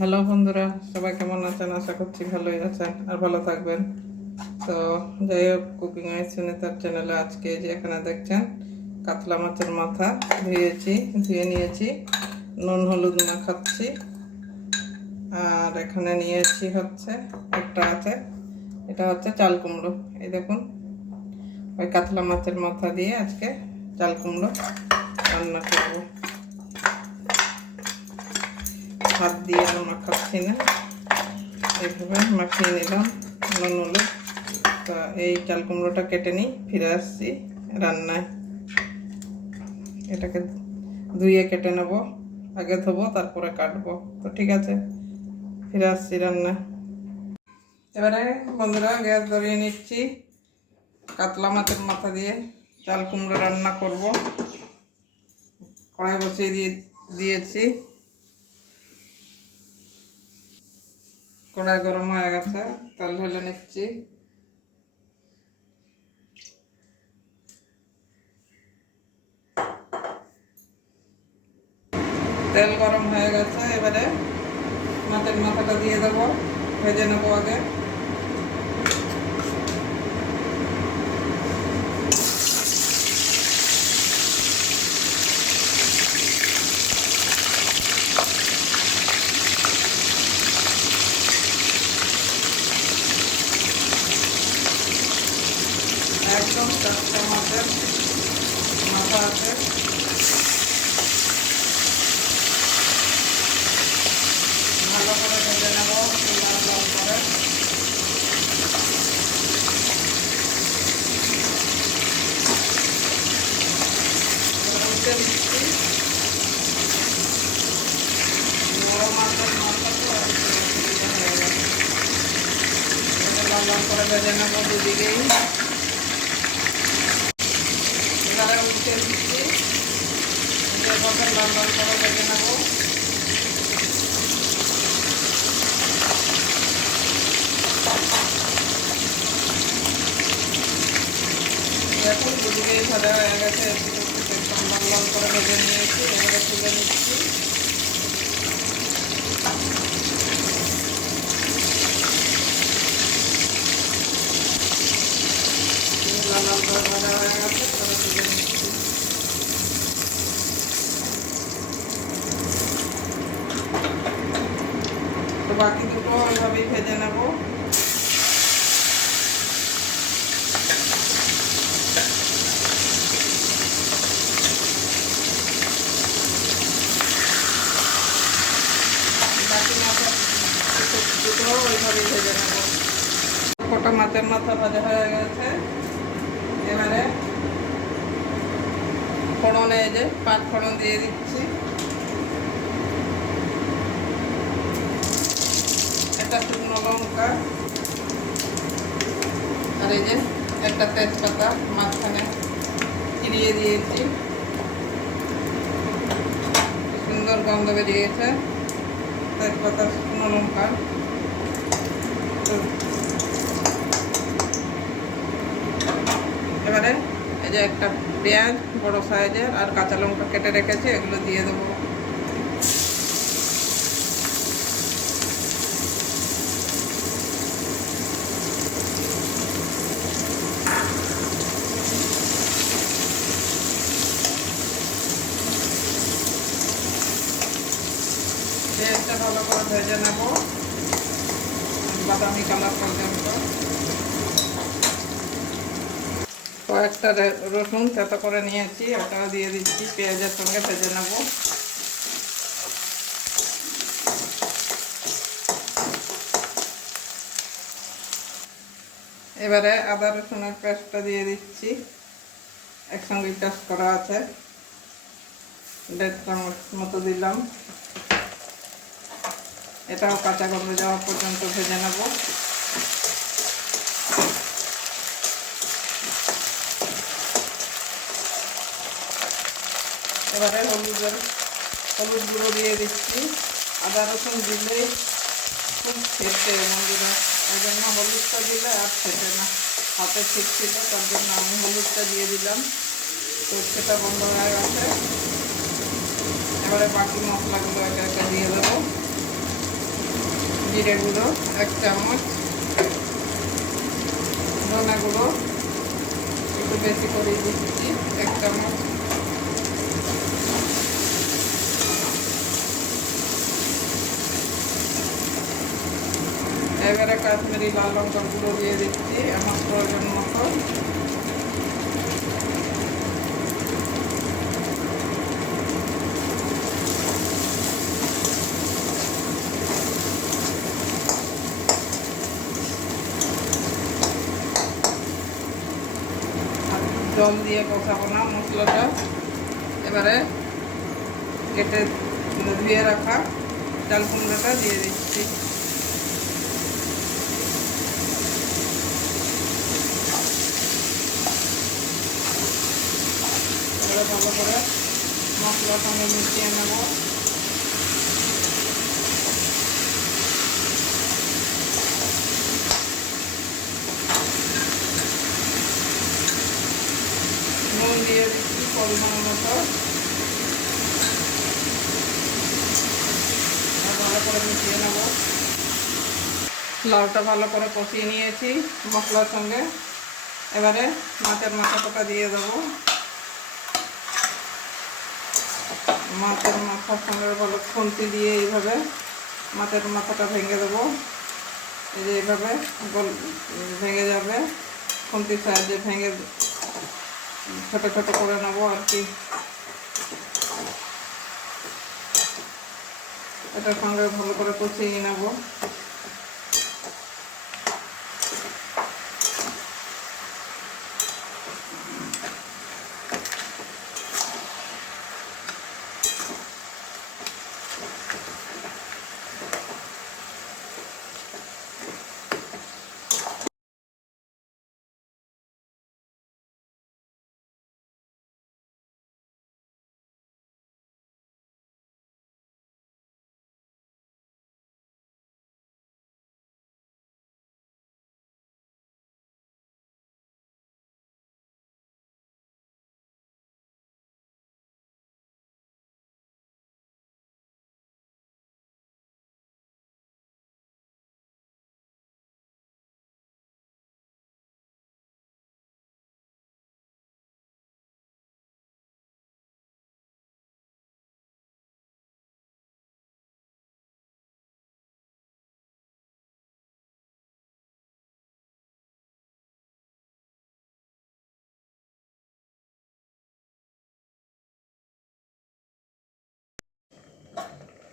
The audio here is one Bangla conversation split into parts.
হ্যালো বন্ধুরা, সবাই কেমন আছেন? আশা করছি ভালোই আছেন আর ভালো থাকবেন। তো যাই হোক কুকিং আই সুনিতার চ্যানেলে আজকে যে এখানে দেখছেন, কাতলা মাছের মাথা ধুয়েছি, ধুয়ে নিয়েছি, নুন হলুদ মাখাচ্ছি, আর এখানে নিয়েছি হচ্ছে একটা আছে, এটা হচ্ছে চাল কুমড়ো। এই দেখুন, ওই কাতলা মাছের মাথা দিয়ে আজকে চাল কুমড়ো রান্না করব। হাত দিয়ে আর মাখাচ্ছি না। এইভাবে মাখিয়ে নিলাম নুন, হলুদ। তা এই চাল কুমড়োটা কেটে নিই, ফিরে আসছি রান্নায়। এটাকে ধুয়ে কেটে নেব, আগে ধোবো, তারপরে কাটবো। তো ঠিক আছে, ফিরে আসছি রান্না এবারে বন্ধুরা গ্যাস ধরিয়ে নিচ্ছি, কাতলা মাছের মাথা দিয়ে চাল কুমড়ো রান্না করব। কড়াই বসিয়ে দিয়ে দিয়েছি। কড়াই গরম হয়ে গেছে, তেল ঢেলে নিচ্ছি। তেল গরম হয়ে গেছে, এবারে মাছের মাথাটা দিয়ে দেবো, ভেজে নেব আগে। একদম চারটে মাছের মাথা আছে ভালো করে ভেজে নেব লাল লাল করে দিচ্ছি বড় মাছের মাথা তো লাল লাল করে ভেজে নেব দুদিকেই এবারে উঠে দিচ্ছি এভাবে লাল লাল করে ভেজে নেব দেখুন দুদিকেই ভাজা হয়ে গেছে একদম লাল লাল করে ভেজে নিয়েছি এবারে তুলে নিচ্ছি লাল লাল করে ভাজা হয়ে গেছে এবারে তুলে নিচ্ছি তো বাকি দুটো ওইভাবেই ভেজে নেব বাকি মাথা দুটো ওইভাবেই ভেজে নেব কটা মাছের মাথা ভাজা হয়ে গেছে। এবারে ফোড়নে যে পাঁচ ফোড়ন দিয়ে দিচ্ছি। একটা শুকনো লঙ্কা আর এই যে একটা তেজপাতা মাঝখানে চিরিয়ে দিয়েছি। সুন্দর গন্ধ বেরিয়েছে। তেজপাতা, শুকনো লঙ্কা। এবারে এই যে একটা পেঁয়াজ, বড় সাইজের, আর কাঁচা লঙ্কা কেটে রেখেছি, এগুলো দিয়ে দেবো পেঁয়াজটা ভালো করে ভেজে নেব বাদামি কালার পর্যন্ত কয়েকটা রসুন থেতো করে নিয়েছি, ওটাও দিয়ে দিচ্ছি, পেঁয়াজের সঙ্গে ভেজে নেব। এবারে আদা রসুনের পেস্টটা দিয়ে দিচ্ছি, একসঙ্গে পেস্ট করা আছে। দেড় চামচ মতো দিলাম। এটাও কাঁচা গন্ধ যাওয়া পর্যন্ত ভেজে নেব। এবারে হলুদের, হলুদ গুঁড়ো দিয়ে দিচ্ছি। আদা রসুন দিলেই খুব খেতে বন্ধুরা। ওই জন্য হলুদটা দিলে আর খেতে না। হাতে ঠিক ছিল, তার জন্য আমি হলুদটা দিয়ে দিলাম। সর্ষেটা বন্ধ হয়ে গেছে। এবারে বাকি মশলাগুলো একা একা দিয়ে দেবো। জিরে গুঁড়ো, এক চামচ। ধনে গুঁড়ো, একটু বেশি করে দিচ্ছি, এক চামচ। এবারে কাশ্মীরি লাল লঙ্কার গুঁড়ো দিয়ে দিচ্ছি, আমার প্রয়োজন মতো। জল দিয়ে কষাবো না মশলাটা। এবারে কেটে ধুয়ে রাখা চাল কুমড়োটা দিয়ে দিচ্ছি। ভালো করে মশলার সঙ্গে মিশিয়ে নেব। নুন দিয়ে দিচ্ছি পরিমাণ মতো। ভালো করে মিশিয়ে নেব। লাউটা ভালো করে কষিয়ে নিয়েছি মশলার সঙ্গে। এবারে মাছের মাথাটা দিয়ে দেবো। মাছের মাথা ফোনের ভালো খুন্তি দিয়ে এইভাবে মাথার মাথাটা ভেঙে দেবো। এই যে এইভাবে গোল ভেঙে যাবে খুন্তির সাহায্যে ভেঙে ছোট ছোট করে নেব আর কি। এটার সঙ্গে ভালো করে কষিয়ে নেব।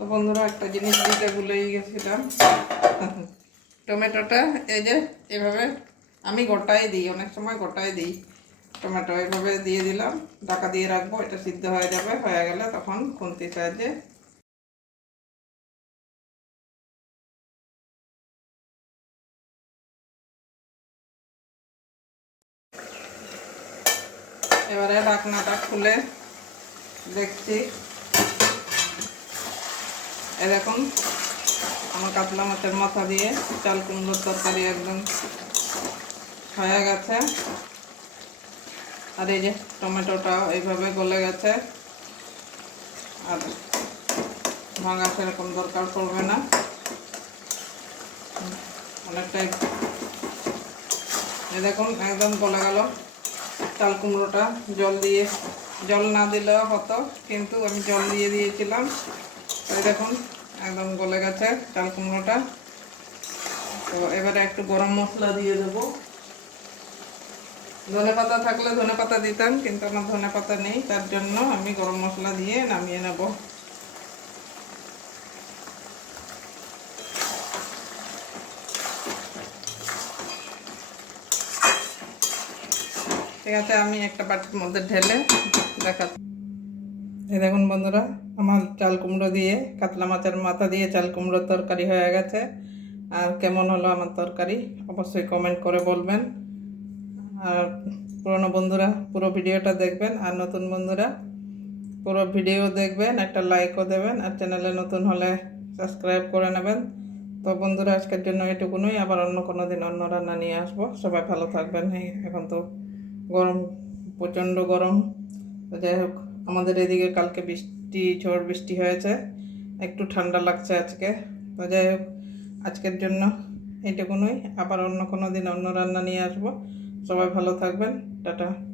তো বন্ধুরা, একটা জিনিস দিতে ভুলেই গেছিলাম। টমেটোটা, এই যে, এভাবে আমি গোটাই দিই, অনেক সময় গোটাই দিই। টমেটো এভাবে দিয়ে দিলাম, ঢাকা দিয়ে রাখব, এটা সিদ্ধ হয়ে যাবে, হয়ে গেলে তখন খুন্তি সাহায্যে এবারে ঢাকনাটা খুলে দেখছি। এ দেখুন, আমার কাতলা মাছের মাথা দিয়ে চাল কুমড়োর তরকারি একদম হয়ে গেছে। আর এই যে টমেটোটাও এইভাবে গলে গেছে। আর ভাঙা সেরকম দরকার পড়বে না। অনেকটাই। এই দেখুন, একদম গলে গেল। চাল কুমড়োটা জল দিয়ে, জল না দিলেও হতো, কিন্তু আমি জল দিয়ে দিয়েছিলাম। এই দেখুন একদম গলে গেছে চাল কুমড়োটা। তো এবারে একটু গরম মশলা দিয়ে দেবো। ধনে পাতা থাকলে ধনে পাতা দিতাম, কিন্তু আমার ধনে পাতা নেই, তার জন্য আমি গরম মশলা দিয়ে নামিয়ে নেব। ঠিক আছে, আমি একটা বাটির মধ্যে ঢেলে দেখাচ্ছি। দেখুন বন্ধুরা, আমার চাল কুমড়ো দিয়ে, কাতলা মাছের মাথা দিয়ে চাল কুমড়োর তরকারি হয়ে গেছে। আর কেমন হলো আমার তরকারি, অবশ্যই কমেন্ট করে বলবেন। আর পুরনো বন্ধুরা, পুরো ভিডিওটা দেখবেন। আর নতুন বন্ধুরা, পুরো ভিডিও দেখবেন, একটা লাইকও দেবেন। আর চ্যানেলে নতুন হলে সাবস্ক্রাইব করে নেবেন। তো বন্ধুরা, আজকের জন্য এটুকুনই। আবার অন্য কোনো দিন অন্য রান্না নিয়ে আসব। সবাই ভালো থাকবেন। এখন তো গরম, প্রচণ্ড গরম। যাই হোক। আমাদের এদিকে কালকে বৃষ্টি, ঝড় বৃষ্টি হয়েছে। একটু ঠান্ডা লাগছে আজকে। তো যাই হোক, আজকের জন্য এইটুকুনই আবার অন্য কোনো দিন অন্য রান্না নিয়ে আসব। সবাই ভালো থাকবেন। টাটা।